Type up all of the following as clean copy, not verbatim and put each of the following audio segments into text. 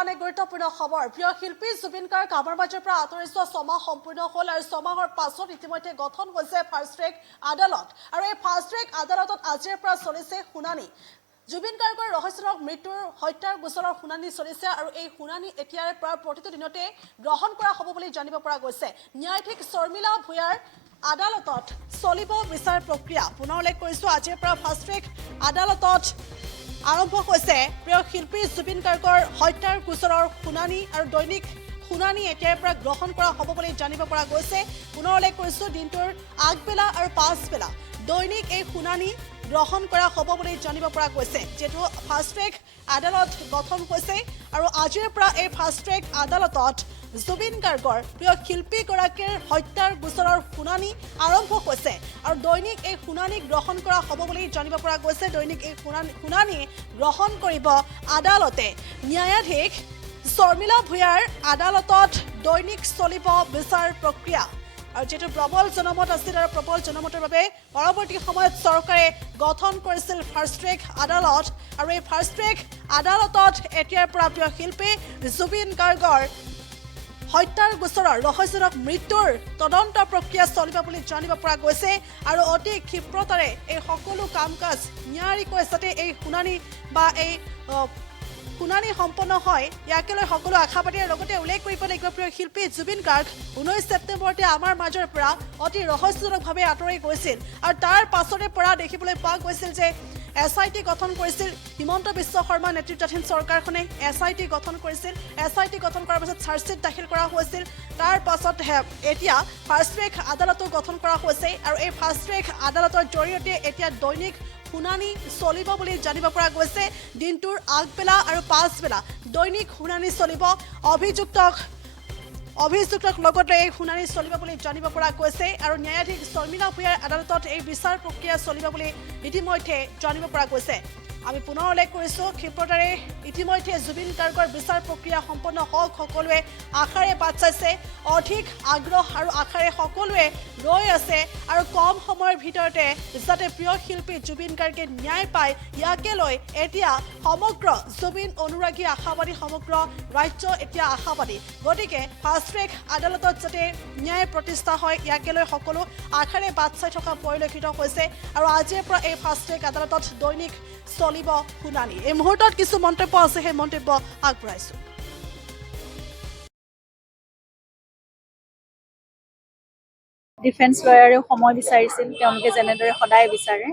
কাৰণে গুৰুত্বপূৰ্ণ খবৰ প্ৰিয় শিল্পী জুবিন গাৰ্গ আমাৰ মাজৰ পৰা আঁতৰি যোৱা 6 মাহ সম্পূৰ্ণ হ'ল আৰু 6 মাহৰ পাছত ইতিমধ্যে গঠন হৈছে ফাষ্ট ট্ৰেক আদালত আৰু এই ফাষ্ট ট্ৰেক আদালতত আজিৰ পৰা চলিছে শুনানি জুবিন গাৰ্গৰ ৰহস্যজনক মৃত্যুৰ হত্যাৰ গোচৰৰ শুনানি চলিছে আৰু এই শুনানি এতিয়াৰে পৰা প্ৰতিটো দিনতে গ্ৰহণ কৰা হ'ব বুলি জানিব পৰা গৈছে ন্যায়াধীশ শৰ্মিলা ভূঞাৰ আদালতত চলিব বিচাৰ প্ৰক্ৰিয়া পুনৰ উল্লেখ কৰিছো আজিৰ পৰা ফাষ্ট ট্ৰেক আদালতত আৰম্ভ হৈছে প্ৰিয় শিল্পী জুবিন গাৰ্গৰ হত্যাৰ গোচৰৰ শুনানি আৰু দৈনিক শুনানি এতিয়াৰ পৰা গ্ৰহণ কৰা হ'ব বুলি জানিব পৰা গৈছে পুনৰ উল্লেখ কৰিছো দিনটোৰ আগবেলা আৰু পাছবেলা দৈনিক এই শুনানি গ্ৰহণ কৰা হ'ব বুলি জানিব পৰা গৈছে যেটো ফাষ্ট ট্ৰেক আদালত গঠন হৈছে আৰু আজিৰ পৰা এই ফাষ্ট ট্ৰেক আদালতত জুবিন গাৰ্গৰ প্ৰিয় শিল্পীগৰাকীৰ হত্যাৰ গোচৰৰ শুনানি আৰম্ভ হৈছে আৰু দৈনিক এই শুনানি গ্ৰহণ কৰা হ'ব বুলি জানিব পৰা গৈছে দৈনিক এই শুনানি গ্ৰহণ কৰিব আদালতে ন্যায়াধীশ শৰ্মিলা ভূঞাৰ আদালতত দৈনিক চলিব বিচাৰ প্ৰক্ৰিয়া আৰু যেটো প্ৰবল জনমত আছিল আৰু প্ৰবল জনমতৰ বাবে পৰৱৰ্তী সময়ত চৰকাৰে গঠন কৰিছিল ফাষ্ট ট্ৰেক আদালত আৰু এই ফাষ্ট ট্ৰেক আদালতত এতিয়াৰ পৰা প্ৰিয় শিল্পী জুবিন গাৰ্গৰ হত্যাৰ গোচৰৰ ৰহস্যজনক মৃত্যুৰ তদন্ত প্ৰক্ৰিয়া চলিব বুলি জানিব পৰা গৈছে আৰু অতি ক্ষিপ্ৰতাৰে এই সকলো কাম কাজ নিয়াৰিকৈ যাতে এই শুনানি বা এই শুনানি সম্পন্ন হয় ইয়াকে লৈ সকলো আশাবাদীৰ লগতে উল্লেখ কৰিব লাগিব প্ৰিয় শিল্পী জুবিন গাৰ্গ 19 ছেপ্টেম্বৰতে আমাৰ মাজৰ পৰা অতি ৰহস্যজনকভাৱে আঁতৰি গৈছিল আৰু তাৰ পাছৰে পৰা দেখিবলৈ পোৱা গৈছিল যে SIT গঠন কৰিছিল হিমন্ত বিশ্ব শৰ্মা নেতৃত্বাধীন চৰকাৰখনে SIT গঠন কৰিছিল SIT গঠন কৰাৰ পাছত চাৰ্জশ্বিট দাখিল কৰা হৈছিল তাৰ পাছত এতিয়া ফাষ্ট ট্ৰেক আদালতো গঠন কৰা হৈছে আৰু এই ফাষ্ট ট্ৰেক আদালতৰ জৰিয়তে এতিয়া দৈনিক শুনানি চলিব বুলি জানিব পৰা গৈছে দিনটোৰ আগবেলা আৰু পাছবেলা দৈনিক শুনানি চলিব অভিযুক্তক লগতে এই শুনানি চলিব বুলি জানিব পৰা গৈছে আৰু ন্যায়াধীশ শৰ্মিলা ভূঞাৰ আদালতত এই বিচাৰ প্ৰক্ৰিয়া চলিব বুলি ইতিমধ্যে জানিব পৰা গৈছে আমি পুনৰ উল্লেখ কৰিছো ক্ষিপ্ৰতাৰে ইতিমধ্যে জুবিন গাৰ্গৰ বিচাৰ প্ৰক্ৰিয়া সম্পন্ন হওক সকলোৱে আশাৰে বাট চাইছে অধিক আগ্ৰহ আৰু আশাৰে সকলোৱে ৰৈ আছে আৰু কম সময়ৰ ভিতৰতে যাতে প্ৰিয় শিল্পী জুবিন গাৰ্গে ন্যায় পায় ইয়াকে লৈ এতিয়া সমগ্ৰ জুবিন অনুৰাগী আশাবাদী সমগ্ৰ ৰাজ্য এতিয়া আশাবাদী গতিকে ফাষ্ট ট্ৰেক আদালতত যাতে ন্যায় প্ৰতিষ্ঠা হয় ইয়াকে লৈ সকলো আশাৰে বাট চাই থকা পৰিলক্ষিত হৈছে আৰু আজিৰ পৰা এই ফাষ্ট ট্ৰেক আদালতত দৈনিক চলিব শুনানি এই মুহূৰ্তত কিছু মন্তব্য আছে সেই মন্তব্য আগবঢ়াইছো ডিফেন্স লয়াৰেও সময় বিচাৰিছিল তেওঁলোকে যেনেদৰে সদায় বিচাৰে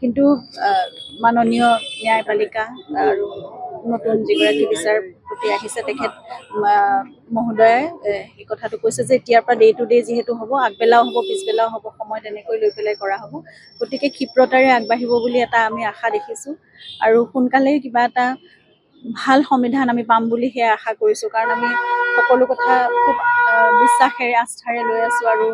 কিন্তু মাননীয় ন্যায়পালিকা আৰু নতুন যিগৰাকী বিচাৰপতি আহিছে তেখেত মহোদয়ে এই কথাটো কৈছে যে এতিয়াৰ পৰা ডে টু ডে যিহেতু হ'ব আগবেলাও হ'ব পিছবেলাও হ'ব সময় তেনেকৈ লৈ পেলাই কৰা হ'ব গতিকে ক্ষিপ্ৰতাৰে আগবাঢ়িব বুলি এটা আমি আশা দেখিছোঁ আৰু সোনকালেই কিবা এটা ভাল সংবিধান আমি পাম বুলি সেয়া আশা কৰিছোঁ কাৰণ আমি সকলো কথা খুব বিশ্বাসেৰে আস্থাৰে লৈ আছোঁ আৰু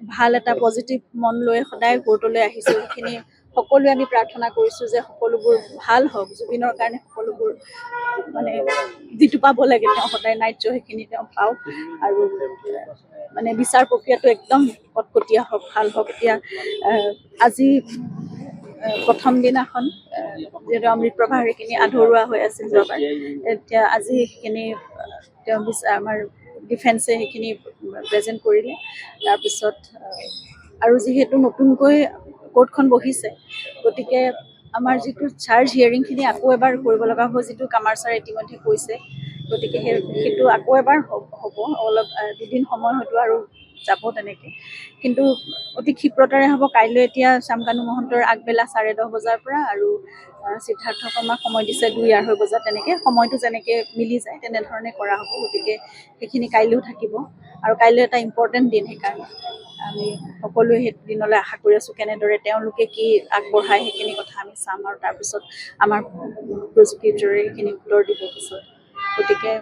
ভাল এটা পজিটিভ মন লৈ সদায় কোৰ্টলৈ আহিছোঁ সেইখিনি সকলোৱে আমি প্ৰাৰ্থনা কৰিছোঁ যে সকলোবোৰ ভাল হওক জুবিনৰ কাৰণে সকলোবোৰ মানে যিটো পাব লাগে তেওঁ সদায় ন্যায্য সেইখিনি তেওঁ পাওক আৰু মানে বিচাৰ প্ৰক্ৰিয়াটো একদম কটকটীয়া হওক ভাল হওক এতিয়া আজি প্ৰথম দিনাখন যিহেতু অমৃতপ্ৰভাৰ সেইখিনি আধৰুৱা হৈ আছিল যোৱাবাৰ এতিয়া আজি সেইখিনি তেওঁ আমাৰ ডিফেন্সে সেইখিনি প্ৰেজেণ্ট কৰিলে তাৰপিছত আৰু যিহেতু নতুনকৈ কোৰ্টখন বহিছে গতিকে আমাৰ যিটো চাৰ্জ হিয়াৰিংখিনি আকৌ এবাৰ কৰিব লগা হ'ব যিটো কামাৰ ছাৰে ইতিমধ্যে কৈছে গতিকে সেইটো আকৌ এবাৰ হ'ব অলপ দুদিন সময় হয়তো আৰু যাব তেনেকৈ কিন্তু অতি ক্ষিপ্ৰতাৰে হ'ব কাইলৈ এতিয়া শ্যামকানু মহন্তৰ আগবেলা 10:30 বজাৰ পৰা আৰু সিদ্ধাৰ্থ শৰ্মাক সময় দিছে 2:30 বজাত তেনেকৈ সময়টো যেনেকৈ মিলি যায় তেনেধৰণে কৰা হ'ব গতিকে সেইখিনি কাইলৈও থাকিব আৰু কাইলৈ এটা ইম্পৰ্টেণ্ট দিন সেইকাৰণে আমি সকলোৱে সেই দিনলৈ আশা কৰি আছোঁ কেনেদৰে তেওঁলোকে কি আগবঢ়ায় সেইখিনি কথা আমি চাম আৰু তাৰপিছত আমাৰ প্ৰজিকিউটৰে সেইখিনি উত্তৰ দিব পিছত গতিকে